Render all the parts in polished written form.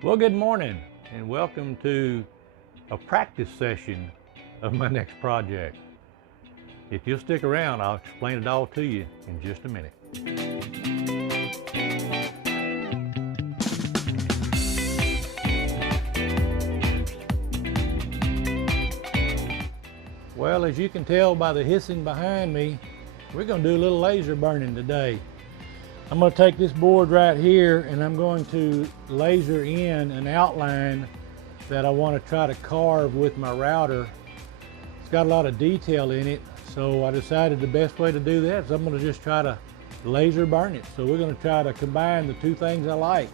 Well, good morning and welcome to a practice session of my next project. If you'll stick around, I'll explain it all to you in just a minute. Well, as you can tell by the hissing behind me, we're going to do a little laser burning today. I'm going to take this board right here and I'm going to laser in an outline that I want to try to carve with my router. It's got a lot of detail in it, so I decided the best way to do that is I'm going to just try to laser burn it. So we're going to try to combine the two things I like: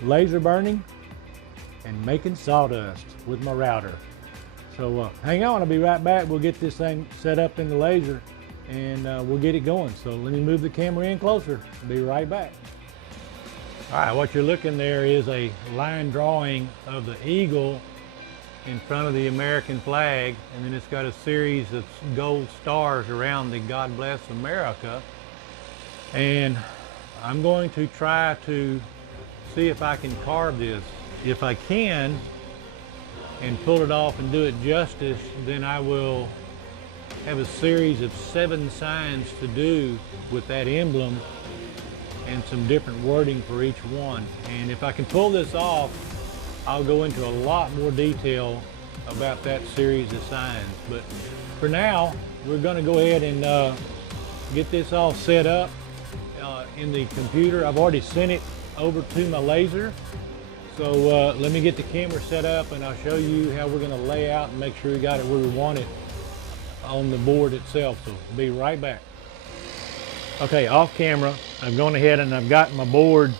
laser burning and making sawdust with my router. So hang on, I'll be right back. We'll get this thing set up in the laser and we'll get it going. So let me move the camera in closer. I'll be right back. All right, what you're looking there is a line drawing of the eagle in front of the American flag, and then it's got a series of gold stars around the God Bless America. And I'm going to try to see if I can carve this. If I can and pull it off and do it justice, then I will have a series of 7 signs to do with that emblem and some different wording for each one. And if I can pull this off, I'll go into a lot more detail about that series of signs. But for now, we're going to go ahead and get this all set up in the computer. I've already sent it over to my LAzer. So let me get the camera set up and I'll show you how we're going to lay out and make sure we got it where we want it on the board itself. So I'll be right back. Okay, off camera, I've gone ahead and I've got my board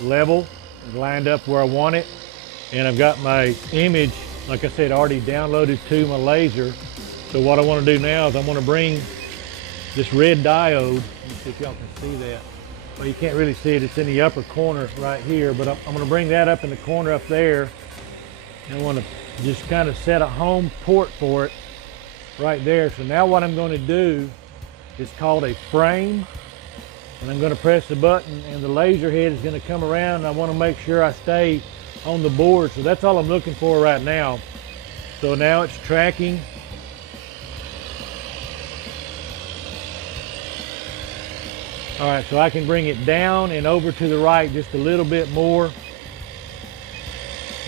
level, lined up where I want it, and I've got my image, like I said, already downloaded to my LAzer. So what I want to do now is I want to bring this red diode. Let me see if y'all can see that. Well, you can't really see it, it's in the upper corner right here, but I'm going to bring that up in the corner up there, and I want to just kind of set a home port for it right there. So now what I'm going to do is called a frame, and I'm going to press the button and the laser head is going to come around, and I want to make sure I stay on the board. So that's all I'm looking for right now. So now it's tracking. All right, so I can bring it down and over to the right just a little bit more.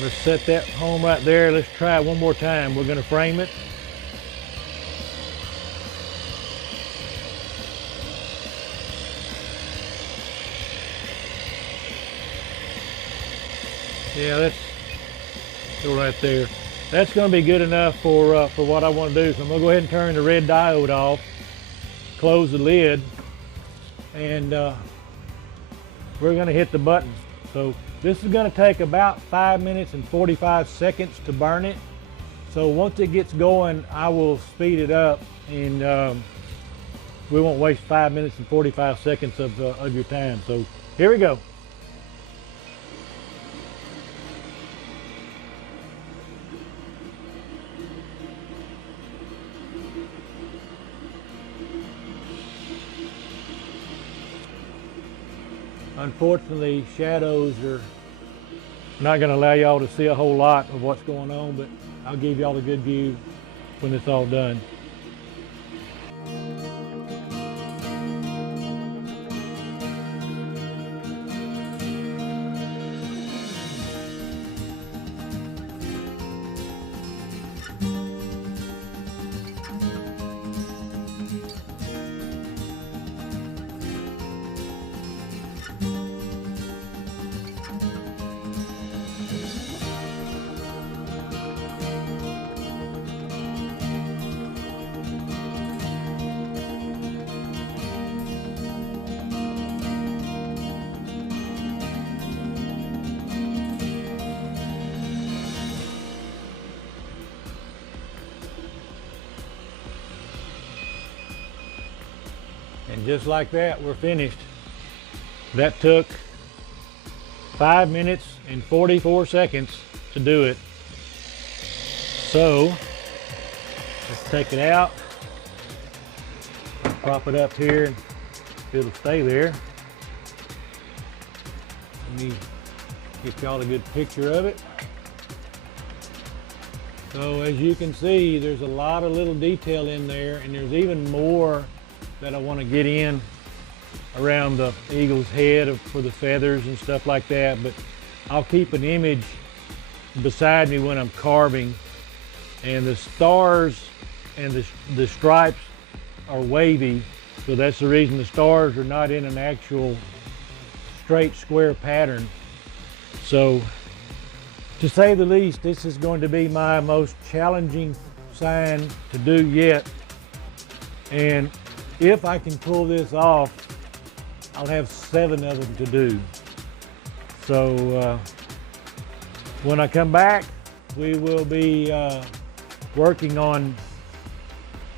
Let's set that home right there. Let's try it one more time. We're going to frame it. Yeah, that's right there. That's going to be good enough for what I want to do. So I'm going to go ahead and turn the red diode off, close the lid, and we're going to hit the button. So this is going to take about 5 minutes and 45 seconds to burn it. So once it gets going, I will speed it up, and we won't waste 5 minutes and 45 seconds of your time. So here we go. Unfortunately, shadows are not going to allow y'all to see a whole lot of what's going on, but I'll give y'all a good view when it's all done. And just like that, we're finished. That took 5 minutes and 44 seconds to do it. So let's take it out, prop it up here, it'll stay there. Let me get y'all a good picture of it. So as you can see, there's a lot of little detail in there, and there's even more that I want to get in around the eagle's head for the feathers and stuff like that, but I'll keep an image beside me when I'm carving. And the stars and the stripes are wavy, so that's the reason the stars are not in an actual straight square pattern. So to say the least, this is going to be my most challenging sign to do yet. And if I can pull this off, I'll have 7 of them to do. So when I come back, we will be working on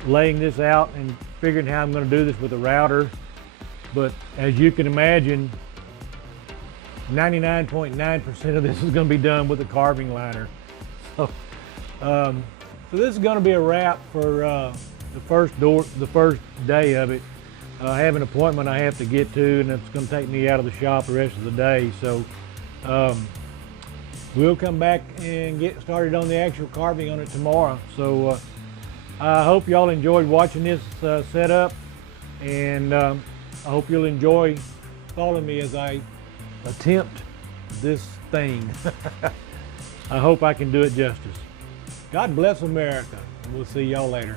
laying this out and figuring how I'm going to do this with a router. But as you can imagine, 99.9% of this is going to be done with a carving liner. So, so this is going to be a wrap for the first day of it. I have an appointment I have to get to, and it's going to take me out of the shop the rest of the day. So we'll come back and get started on the actual carving on it tomorrow. So I hope y'all enjoyed watching this setup, and I hope you'll enjoy following me as I attempt this thing. I hope I can do it justice. God bless America, and we'll see y'all later.